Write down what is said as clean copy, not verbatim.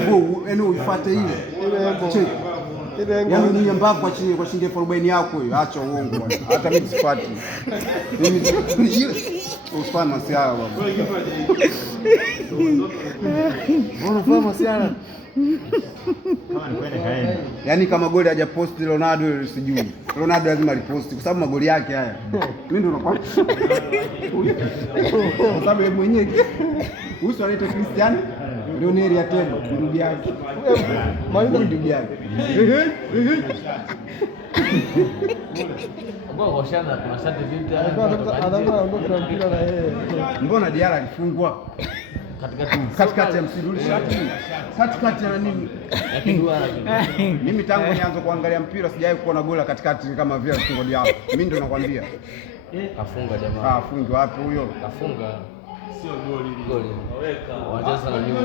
hivyo, yaani uifuate ile. Yaani ni nyambavu kwa shilingi 40,000 yako hiyo. Acha uongo bwana. Hata mimi sifuati. Mimi usifanye masiara bwana. Mbona unafanya masiara? Yaani kama goli hajaposti Ronaldo sijui. Ronaldo lazima aliposti kwa sababu magoli yake haya. Mimi ndo nakwambia. Kwa sababu yeye mwenyewe uso anaitwa Cristiano Lionel Atebo ndugu yake. Mwanzo ndugu yake. Mbona Diarra alifungwa katikati ya msiduli shati katikati ya nini? Mimi tangu nianze kuangalia mpira sijawahi kuona gola katikati kama vile alifunga Diarra. Mimi ndo nakwambia kafunga jamaa. Afungi wapi huyo? Kafunga sio goli. Wacheza na nyuma.